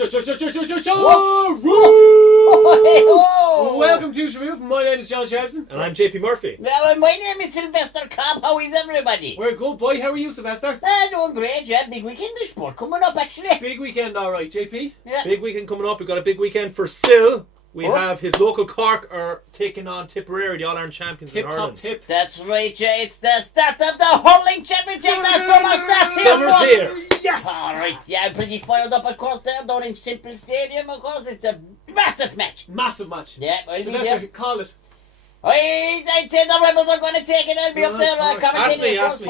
Sha-sha-sha-sha-Sha-sha-sha-Sharuf! Welcome to Sharuf. My name is John Sharpson. And I'm JP Murphy. Well, my name is Sylvester Cobb. How is everybody? We're good, boy. How are you, Sylvester? Doing great, yeah. Big weekend of sport coming up, actually. Big weekend, alright, JP? Yeah. Big weekend coming up. We've got a big weekend for Sil. We have his local Cork are taking on Tipperary, the All-Ireland champions in Ireland. Tip. That's right, yeah. It's the start of the hurling championship. The summer starts here. Summer's here. Yes! Alright, yeah. I'm pretty fired up, of course, there down in Simple Stadium, of course. It's a massive match. Massive match. Yeah, I mean, Sylvester, yeah. call it. I'd say the Rebels are going to take it. I'll be up there commentating. Ask me.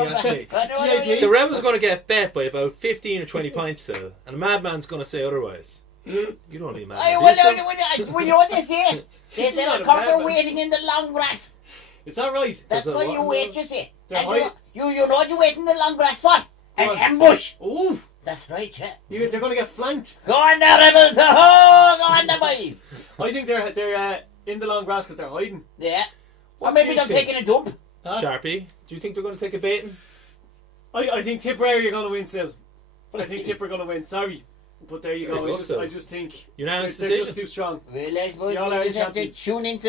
JP. The Rebels are going to get bet by about 15 or 20 points still, and the madman's going to say otherwise. You don't need madman. Well, you know what they say? They say not the a Cork are madman. waiting in the long grass. Is that right? That's Is that why what? you wait, you see. They're And hiding. you know what you wait in the long grass for? An What? ambush. Ooh! That's right, yeah. They're going to get flanked. Go on the Rebels, ho! Go on the boys. I think they're in the long grass because they're hiding. Yeah. Or What maybe do they're you think? taking a dump. Huh? Sharpy, do you think they're going to take a baiting? I think Tipperary are going to win still. I think Tipper are going to win. Sorry. But there you Very go. good, so. I just think Unanimous they're decision. just too strong. Well, I suppose Y'all we are just have to champions. tune into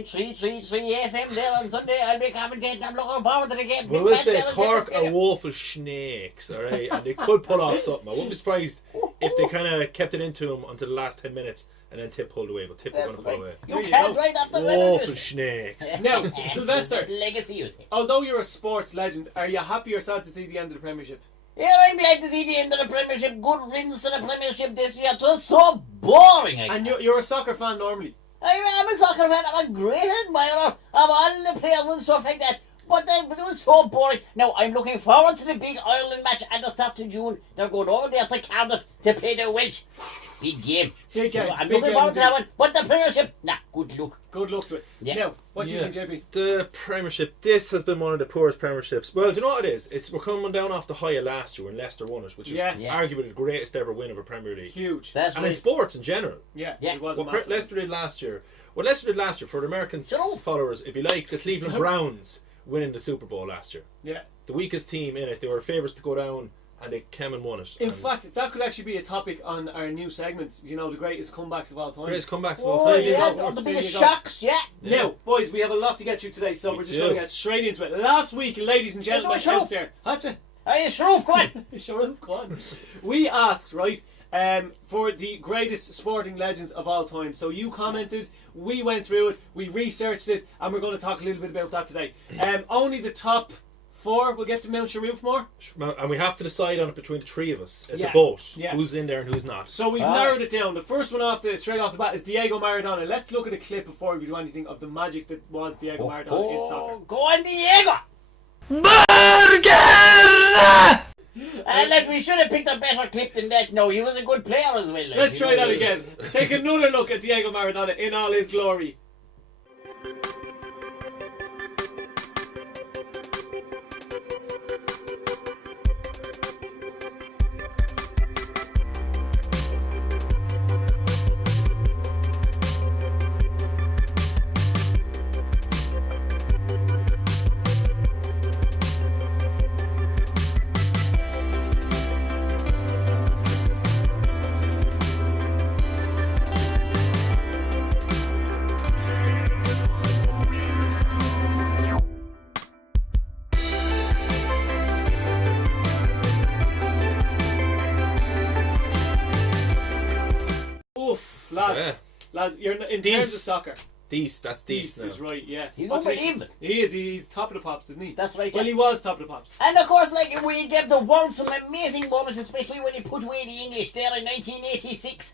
103.333 FM there on Sunday. I'll be commentating. I'm looking forward to the game. Well, Big we'll match say there on Cork Simple are woeful Shnakes, alright? And they could pull off something. I wouldn't be surprised if they kind of kept it into them until the last 10 minutes and then Tip pulled away. But Tip are going That's to pull right. away. There You you can't go. write off the Woeful Rebels. Snakes. Now, Sylvester, Legacy, you see. although you're a sports legend, are you happy or sad to see the end of the Premiership? Yeah, I'm glad to see the end of the Premiership. Good riddance to the Premiership this year. It was so boring. And you're a soccer fan normally. I'm a soccer fan. I'm a great admirer of all the players and stuff like that. But it was so boring. Now, I'm looking forward to the big Ireland match at the start of June. They're going over there to Cardiff to play the Welsh. Big game. Big game. I'm Big looking game forward to that indeed. one. But the Premiership, nah, good luck. Good luck to it. Yeah. Now, what do you Yeah. think, JP? The Premiership, this has been one of the poorest Premierships. Well, do you know what it is? We're coming down off the high of last year when Leicester won it, which is Yeah. Yeah. arguably the greatest ever win of a Premier League. Huge. That's And in right. sports in general. Yeah, Yeah. it was What massive. Leicester did last year, for the American Sure. followers, it'd be like the Cleveland Browns winning the Super Bowl last year. Yeah. The weakest team in it, they were favourites to go down, and they came and won it. In And fact, that could actually be a topic on our new segments. You know, the greatest comebacks of all time. greatest comebacks of all Oh, time. There you yeah, go. the There biggest you go. shocks, yeah. Now, boys, we have a lot to get through today, so We we're just do. going to get straight into it. Last week, ladies and gentlemen, Hey, go, out there, Hey, Sharuf, come on. Sharuf, go on. We asked, right, for the greatest sporting legends of all time. So you commented, we went through it, we researched it, and we're going to talk a little bit about that today. Only the top 4 will get to Mount Sharufmore. And we have to decide on it between the three of us. It's Yeah. a vote. Yeah. Who's in there and who's not. So we've narrowed it down. The first one straight off the bat is Diego Maradona. Let's look at a clip before we do anything of the magic that was Diego Maradona in soccer. Go on, Diego. We should have picked a better clip than that. No, he was a good player as well. Let's try that again. Take another look at Diego Maradona in all his glory. Oof, lads. Lads, you're in terms of soccer. That's Dees decent. is right, yeah. He's What's his- unbelievable. He is. He's top of the pops, isn't he? That's right, Well, yeah. he was top of the pops. And of course, we gave the world some amazing moments, especially when he put away the English there in 1986.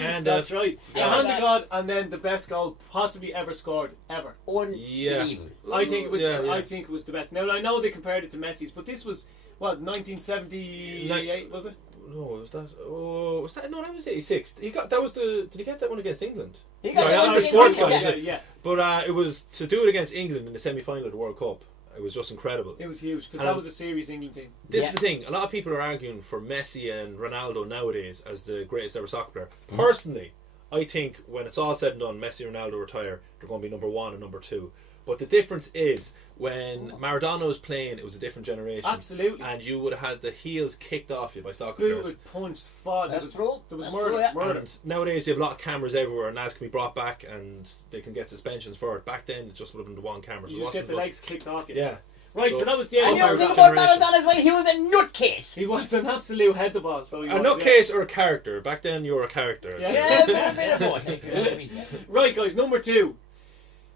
And That's right. The Yeah. hand of God, and then the best goal possibly ever scored ever. Unbelievable. I think it was. Yeah, yeah. I think it was the best. Now I know they compared it to Messi's, but this was what 1978 was it? No, was that? Oh, was that? No, that was 86. He got that was the. Did he get that one against England? He got Right, the I'm one a against sports England, guy, yeah. Yeah, But it was to do it against England in the semi-final of the World Cup. It was just incredible. it was huge because And that was a serious England team. This Yeah. is the thing. A lot of people are arguing for Messi and Ronaldo nowadays as the greatest ever soccer player. Personally, I think when it's all said and done, Messi and Ronaldo retire, they're going to be number 1 and number 2. But the difference is when Maradona was playing, it was a different generation. Absolutely. And you would have had the heels kicked off you by soccer Booted, players. punched, fought. That's There was That's murder. true, yeah. Murder. And nowadays you have a lot of cameras everywhere, and lads can be brought back and they can get suspensions for it. Back then it just would have been the one camera. You So just what's get the fuss? legs kicked off you. Yeah. Right, so that was the And end you of think our about generation. Maradona as well, he was a nutcase. He was an absolute head to ball. So he A was, nutcase or a character? Back then you were a character. Yeah. Yeah, a bit of both. Right, guys, number 2.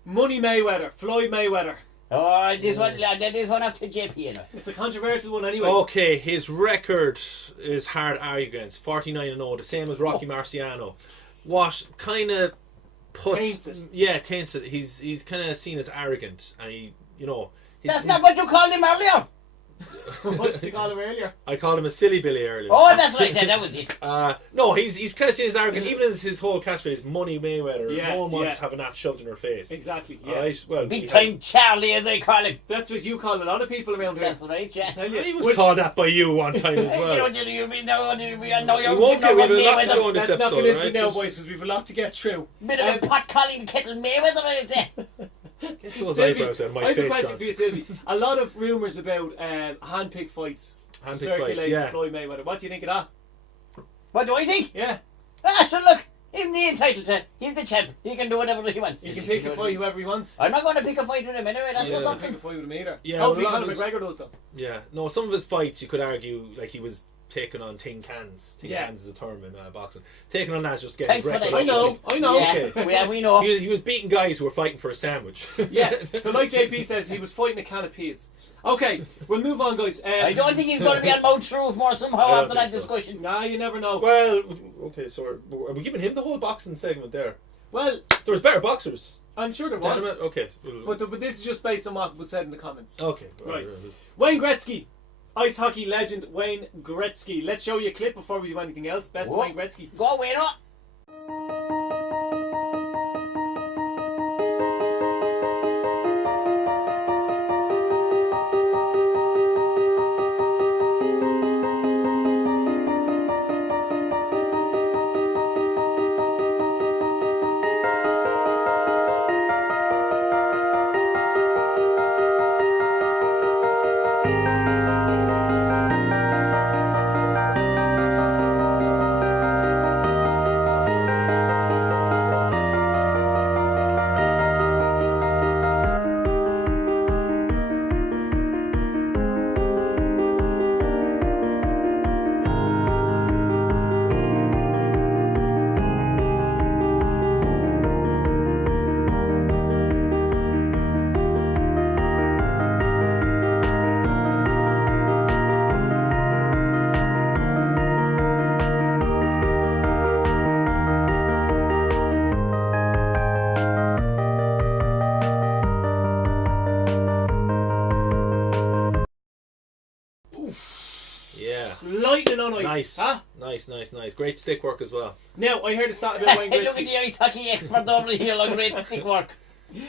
Money Mayweather, Floyd Mayweather. Oh, this one after JP, you know. It's a controversial one anyway. Okay, his record is hard to argue against. 49-0, the same as Rocky Marciano. What kind of puts... Taints it. Yeah, taints it. He's kind of seen as arrogant, and he, you know... That's not what you called him earlier. What did you call him earlier? I called him a silly Billy earlier. Oh, that's right, that was it. No, he's kind of seen as arrogant. Even as his whole catchphrase, Money Mayweather, Yeah, no one wants yeah. having that shoved in her face. Exactly, yeah. Alright, well, Big he time Charlie, as they call him. That's what you call a lot of people around here. That's right, yeah. Tell you. has, he was Well, called that by you one time as Hey, well. you know, you're We won't get with a lot to go on this Let's not episode, get into right? it now, Just boys, because we've a lot to get through. Bit of a pot calling kettle Mayweather out there. Get those Sylvie, eyebrows out of I my have a face, question son. for you, Sylvie. A lot of rumours about hand-picked fights. Hand-picked circulating fights, yeah. Floyd Mayweather. What do you think of that? What do I think? Yeah. So look, he's entitled to. He's the champ. He can do whatever he wants. He can pick a fight whoever he wants. I'm not going to pick a fight with him anyway. That's Yeah. what's Not up. pick a fight with him either. Yeah, Hopefully well, a lot Conor of his- McGregor does though. Yeah, no, some of his fights you could argue like he was taking on tin cans. Tin Yeah. cans is a term in boxing. Taking on that just getting Thanks for wrecked. that. I know. Yeah, Okay. we know. He was beating guys who were fighting for a sandwich. Yeah. So like JP says, he was fighting a can of peas. Okay, we'll move on, guys. I don't think he's going to be on Mount Sharufmore somehow I don't after that think so. discussion. Nah, you never know. Well, okay, so are we giving him the whole boxing segment there? Well, There was better boxers. I'm sure there Damn was. it, okay. But this is just based on what was said in the comments. Okay. Right. Wayne Gretzky. Ice hockey legend Wayne Gretzky. Let's show you a clip before we do anything else. Best Whoa. Wayne Gretzky. Go away, no. Yeah. Lightning on ice. Nice. Huh? Nice. Great stick work as well. Now, I heard a stat about Wayne Hey, look at Gretzky. the ice hockey expert over here, look great stick work.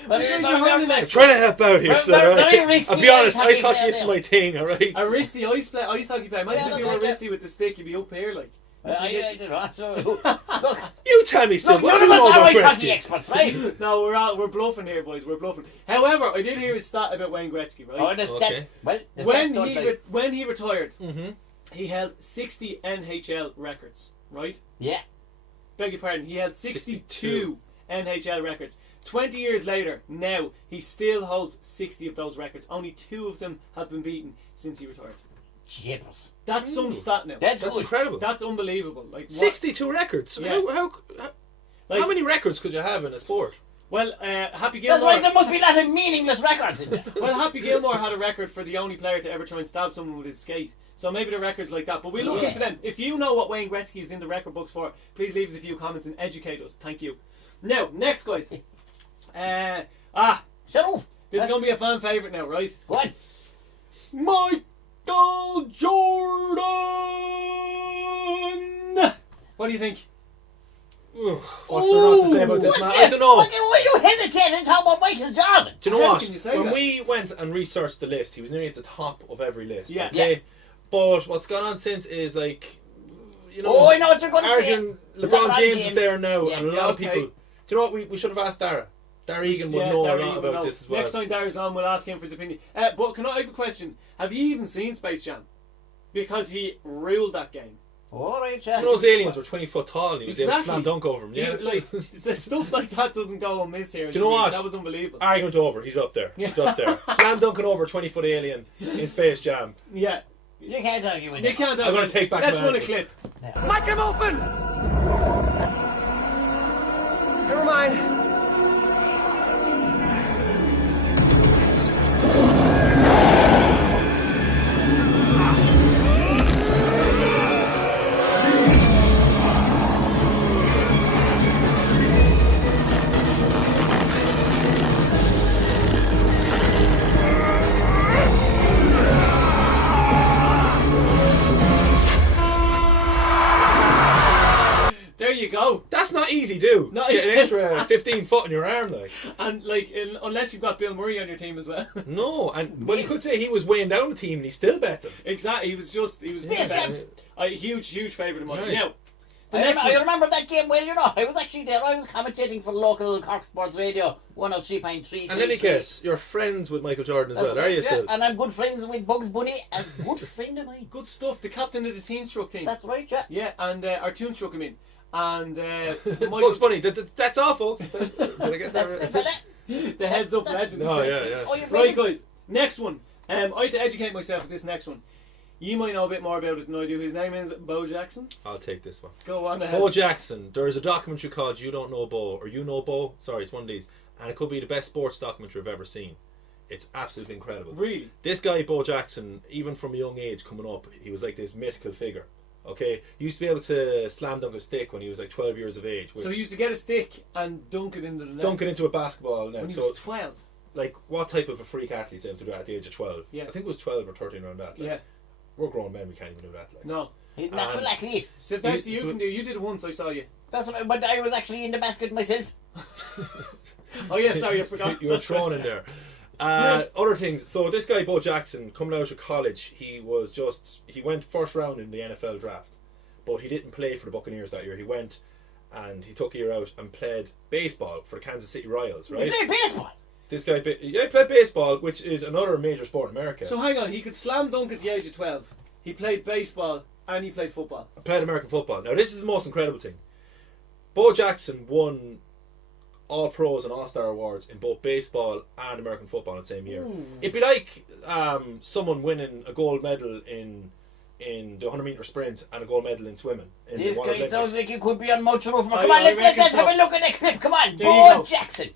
But sure it's you're not holding very it. I'm trying to help out here, Very- so very right? risky I'll be honest, ice hockey ice hockey player isn't there. my thing, alright? A wristy ice hockey player. Imagine Yeah, if that's you were right, yeah. wristy with the stick, you'd be up here like. I don't know. So, look, You tell me, Sid, look, what none do of you us know are about ice hockey Gretzky? experts, right? No, we're bluffing here, boys. We're bluffing. However, I did hear a stat about Wayne Gretzky, right? Oh, the Okay. stats. Well, the when stats don't lie. when he retired, Mm-hmm. he held 60 NHL records, right? Yeah. Beg your pardon, he held 62 62 NHL records. 20 years later, now, he still holds 60 of those records. Only 2 of them have been beaten since he retired. Jeepers. That's some stat now. That's That's good. incredible. That's unbelievable. Like what- 62 records. Yeah. Like- How many records could you have in a sport? Well, Happy That's Gilmore. right, there must be a lot of meaningless records in there. Well, Happy Gilmore had a record for the only player to ever try and stab someone with his skate. So maybe the record's like that. But we'll look Yeah. into them. If you know what Wayne Gretzky is in the record books for, please leave us a few comments and educate us. Thank you. Now, next, guys. Shut up. This is going to be a fan favourite now, right? Go on. Michael Jordan! What do you think? What's there not to say about this, man? I don't know. Why you hesitating to talk about Michael Jordan? Do you know How what? can you say When that? we went and researched the list, he was nearly at the top of every list. Yeah. Okay? But what's gone on since is like, you know, I know what you're going to say. LeBron James is there now, Yeah. and a lot Yeah, of okay. people. Do you know what? We should have asked Dara. Darry Egan will know a lot about this as well. Next time Darry's on, we'll ask him for his opinion. But I have a question. Have you even seen Space Jam? Because he ruled that game. Alright, Some of those aliens were 20 foot tall and he was able to slam dunk over them. Yeah, the stuff like that doesn't go unmiss here. Do you know what? That was unbelievable. Argument over. He's up there. He's up there. Slam dunking over a 20-foot alien in Space Jam. Yeah. You can't argue with You can't argue. I'm going to take back Let's my run a answer. clip. Mike him open! Never mind. There you go. That's not easy, dude. No, Get an extra 15 foot in your arm, like. And unless you've got Bill Murray on your team as well. No, and well, you could say he was weighing down the team and he still bet them. Exactly. He was a huge favourite of mine. Right. Now, I remember that game well, you know. I was actually there. I was commentating for local Cork Sports Radio 103.3. And let me guess, you're friends with Michael Jordan as well, are you, yeah, Sil? and I'm good friends with Bugs Bunny, a good friend of mine. good stuff. The captain of the Teen Stroke team. That's right, yeah. Yeah, and our Toon Stroke him in. And Bugs Bunny, that's all, folks. Did I get that That's the right? fella. the heads up legend. Oh, yeah. Oh, you Right, guys. Next one. I had to educate myself with this next one. You might know a bit more about it than I do. His name is Bo Jackson. I'll take this one. Go on ahead. Bo Jackson. There is a documentary called You Don't Know Bo, or You Know Bo. Sorry, it's one of these. And it could be the best sports documentary I've ever seen. It's absolutely incredible. Really? This guy, Bo Jackson, even from a young age coming up, he was like this mythical figure. Okay? He used to be able to slam dunk a stick when he was like 12 years of age. So he used to get a stick and dunk it into the net. Dunk it into a basketball net. When he So, was 12. like, what type of a freak athlete is able to do that at the age of 12? Yeah. I think it was 12 or 13 around that. Like, Yeah. We're grown men, we can't even do that. Like. No. He's natural athlete. Sylvester, you can do. You did it once, I saw you. That's what, but I was actually in the basket myself. Oh, yeah, sorry, I forgot. You were That's thrown right. in there. Other things. So this guy, Bo Jackson, coming out of college, he went first round in the NFL draft. But he didn't play for the Buccaneers that year. He went and he took a year out and played baseball for the Kansas City Royals, right? He played baseball. This guy, he played baseball, which is another major sport in America. So hang on, he could slam dunk at the age of 12. He played baseball and he played football. Played American football. Now this is the most incredible thing. Bo Jackson won All Pros and All Star awards in both baseball and American football in the same year. It'd be like someone winning a gold medal in the 100 metre sprint and a gold medal in swimming. In This the guy Olympics. sounds like he could be on Mount Sharufmore. I Come on, reckon let's so. have a look at the clip. Come on, There you Bo go. Jackson.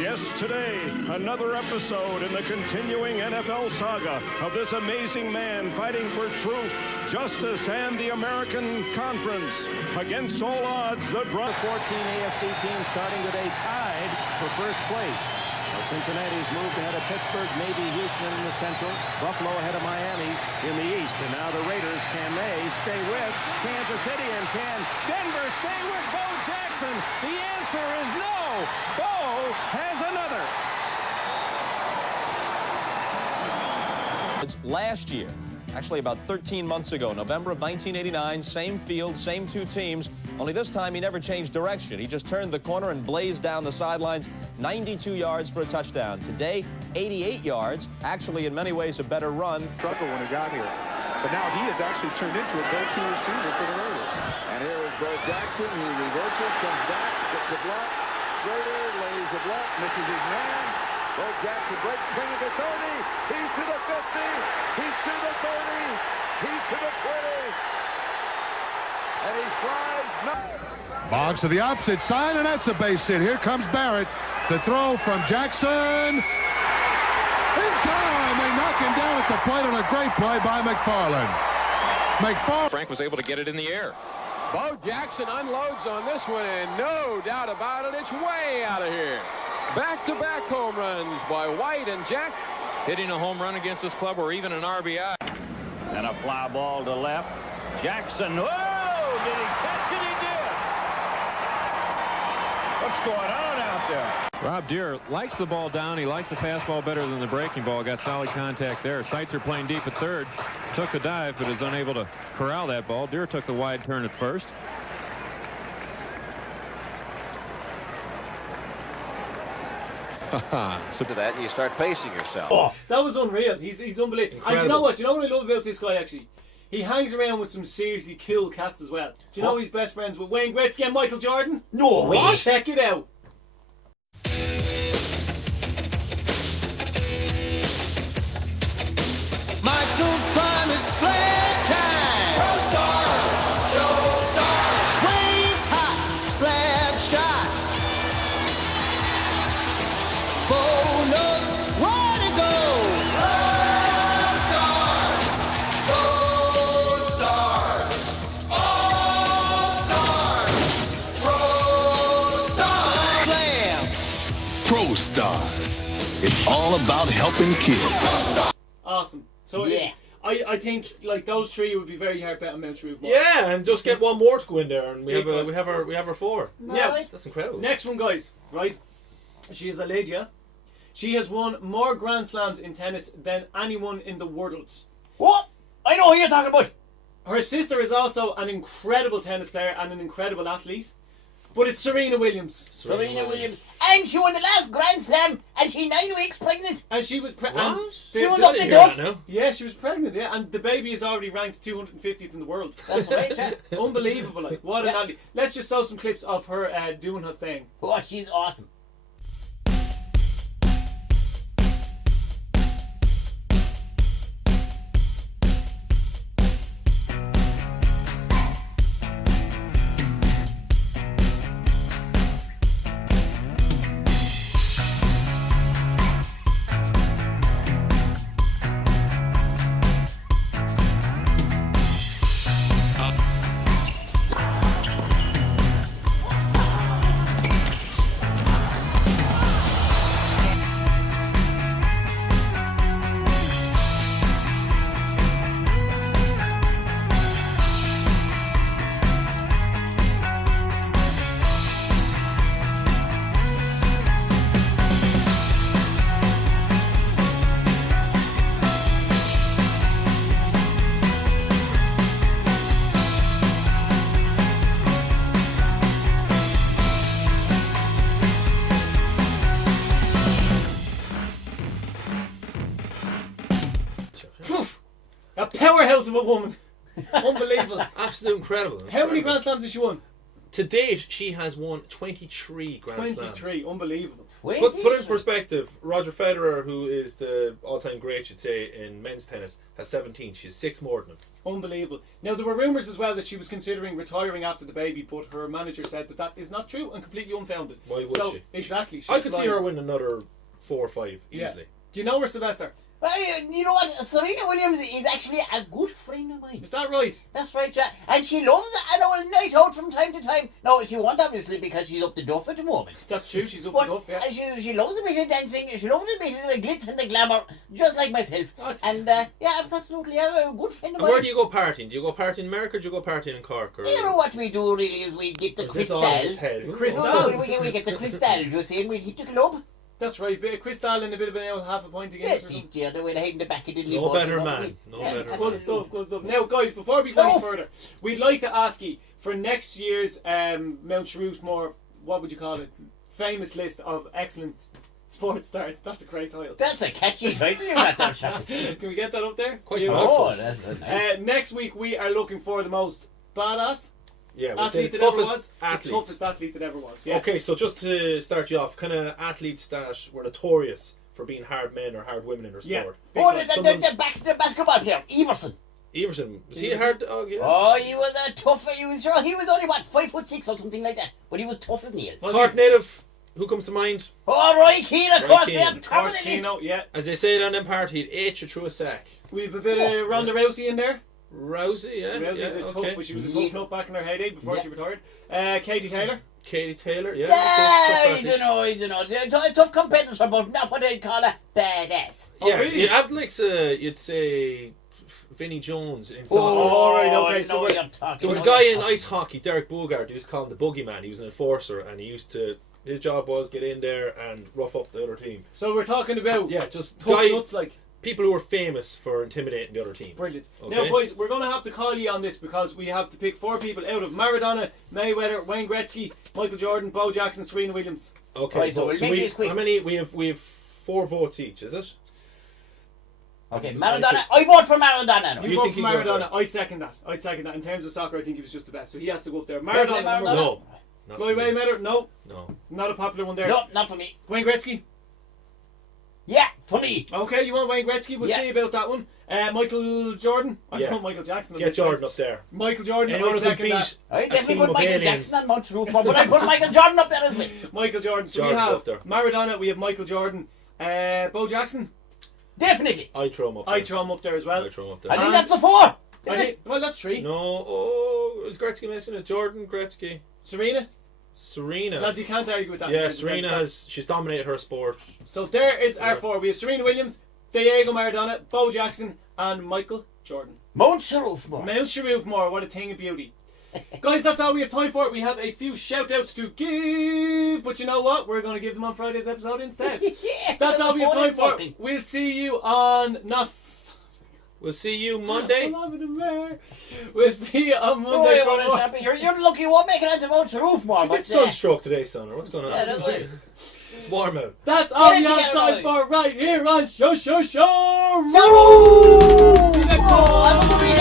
Yes, today, another episode in the continuing NFL saga of this amazing man fighting for truth, justice, and the American Conference. Against all odds, the 14 AFC teams starting today tied for first place. Well, Cincinnati's moved ahead of Pittsburgh, maybe Houston in the Central, Buffalo ahead of Miami in the East. And now the Raiders, can they stay with Kansas City, and can Denver stay with Bo Jackson? The answer is no. Bo has another. It's last year, actually about 13 months ago, November of 1989, same field, same two teams, only this time he never changed direction. He just turned the corner and blazed down the sidelines, 92 yards for a touchdown. Today, 88 yards, actually in many ways a better run. Struggle when he got here, but now he has actually turned into a go-to receiver for the Raiders. And here is Bo Jackson. He reverses, comes back, gets a block. Schrader lays a block, misses his man. Bo Jackson breaks clean at the 30. He's to the 50. He's to the 30. He's to the 20. And he slides. Boggs to the opposite side, and that's a base hit. Here comes Barrett. The throw from Jackson. In time, they knock him down at the plate on a great play by McFarland. Frank was able to get it in the air. Bo Jackson unloads on this one, and no doubt about it, it's way out of here. Back-to-back home runs by White and Jack. Hitting a home run against this club or even an RBI. And a fly ball to left. Jackson, whoa, did he catch it? He did. What's going on out there? Rob Deere likes the ball down. He likes the fastball better than the breaking ball. Got solid contact there. Seitzer playing deep at third. Took the dive, but is unable to corral that ball. Deere took the wide turn at first. So to that, you start pacing yourself. Oh, That was unreal. He's unbelievable. And do you know what? Do you know what I love about this guy actually? He hangs around with some seriously cool cats as well. Do you know he's best friends with Wayne Gretzky and Michael Jordan? no way. Check it out. Michael's prime is slam time. Pro stars, show stars. Wayne's hot, slap shot. Bo knows where to go. Pro stars. It's all about helping kids. Awesome. So Yeah. I think like those three would be very hard bet on Mount Sharufmore. Yeah, and just get one more to go in there, and we have our four. Yeah. That's incredible. Next one, guys. Right? She is a lady. Yeah? She has won more Grand Slams in tennis than anyone in the world. What? I know who you're talking about. Her sister is also an incredible tennis player and an incredible athlete. But it's Serena Williams. Serena Williams. And she won the last Grand Slam, and she's 9 weeks pregnant. And she was pregnant. She was up the duff. Yeah, she was pregnant, yeah. And the baby is already ranked 250th in the world. That's right, yeah. Unbelievable, like. What an athlete. Let's just show some clips of her doing her thing. Oh, she's awesome. A powerhouse of a woman. Unbelievable. Absolutely incredible. How many Grand Slams has she won? To date, she has won 23 Grand Slams. 23. Unbelievable. Put in perspective, Roger Federer, who is the all-time great, you'd say, in men's tennis, has 17. She has 6 more than him. Unbelievable. Now, there were rumours as well that she was considering retiring after the baby, but her manager said that that is not true and completely unfounded. Why would she? Exactly. I could see her win another 4 or 5 easily. Do you know her, Sylvester? You know what? Serena Williams is actually a good friend of mine. Is that right? That's right, yeah. And she loves an old night out from time to time. No, she won't, obviously, because she's up the duff at the moment. That's true, she's up But the duff, yeah. she loves a bit of dancing, she loves a bit of the glitz and the glamour, just like myself. And, yeah, absolutely, a good friend of And mine. where do you go partying? Do you go partying in America or do you go partying in Cork? Or... You know what we do, really, is we get the Is this crystal. all in his head? The crystal. Oh, we get the crystal, you see, and we hit the club. That's right, bit of crystal and a bit of an ale, half a pint again. Yes, yeah, the way they hide in the back of the No limo, better you know, man. No better man. Good stuff, good stuff. Now, guys, before we go any further, we'd like to ask you for next year's Mount Sharufmore, what would you call it? Famous list of excellent sports stars. That's a great title. That's a catchy title you got there, Sharpy. Can we get that up there? Quite Beautiful. Oh, that's nice. Next week, we are looking for the most badass Yeah, we'll say athlete the that ever toughest was. athletes. The toughest athlete that ever was. Yeah. Okay, so just to start you off, kind of athletes that were notorious for being hard men or hard women in their sport. Oh, the basketball player, Everson. Everson, was he a hard dog? Yeah. Oh, he was a tough. He was only what 5'6" or something like that, but he was tough as nails. Cork native, who comes to mind? Oh, Roy Keane, of Roy course, Keane. they're top of the list. Keno, yeah. As they say it on them party, he'd ate you through a sack. We've a bit of Ronda Rousey in there. Rousey, yeah. Rousey's yeah, a tough, but she was a tough nut back in her heyday before she retired. Katie Taylor. Katie Taylor, yeah. Yeah, okay, I don't know. They're a tough competitor, but not what I'd call a badass. Yeah, really? you'd have like you'd say Vinnie Jones in some. all right, okay. I know So what you're talking there was a about. guy in ice hockey, Derek Bogard, who used to call him the Boogeyman. He was an enforcer, and he used to. His job was get in there and rough up the other team. So we're talking about Yeah, just tough guy. nuts like. people who are famous for intimidating the other teams. Brilliant. Okay? Now, boys, we're going to have to call you on this because we have to pick 4 people out of Maradona, Mayweather, Wayne Gretzky, Michael Jordan, Bo Jackson, Serena Williams. Okay, Right, so we'll make this quick. how many? We have 4 votes each, is it? Okay, Maradona. I vote for Maradona. now. You vote for Maradona. I second that. I'd second that. In terms of soccer, I think he was just the best. So he has to go up there. Fair play, Maradona. Maradona. No. Not Floyd for me. Mayweather. No. No. Not a popular one there. No, not for me. Wayne Gretzky. Yeah, for me. Okay, you want Wayne Gretzky? We'll Yeah. see about that one. Michael Jordan. I Yeah. want Michael Jackson. Get Jordan up there. Michael Jordan. Anyone I who can second beat that. I a definitely team put of Michael aliens. Jackson and Mount Sharufmore, but I put Michael Jordan up there as well. Michael Jordan. So Jordan we have up there. Maradona. We have Michael Jordan. Bo Jackson. Definitely. I throw him up there. I throw him up there as well. I throw him up I there. think that's the 4. I think, well, that's 3. No. Oh, is Gretzky missing it? Jordan, Gretzky. Serena. Serena. Lads, you can't argue with that. Yeah, Serena she's dominated her sport. So there is our 4. We have Serena Williams, Diego Maradona, Bo Jackson, and Michael Jordan. Mount Sharufmore. Mount Sharufmore, what a thing of beauty. Guys, that's all we have time for. We have a few shout-outs to give, but you know what? We're going to give them on Friday's episode instead. Yeah, That's all we have time for. fucking. We'll see you on... We'll see you Monday. We'll see you on Don't Monday. worry about it, Sharpy. You're the lucky one making it to Mount Sharufmore. A bit But sunstroke today, son. Or what's going on? yeah, that's right. It's warm out. That's all Get we it have together, time boys. for right here on Sha-sha-sha-Roo. Sharuf! See you next Oh, time. have a good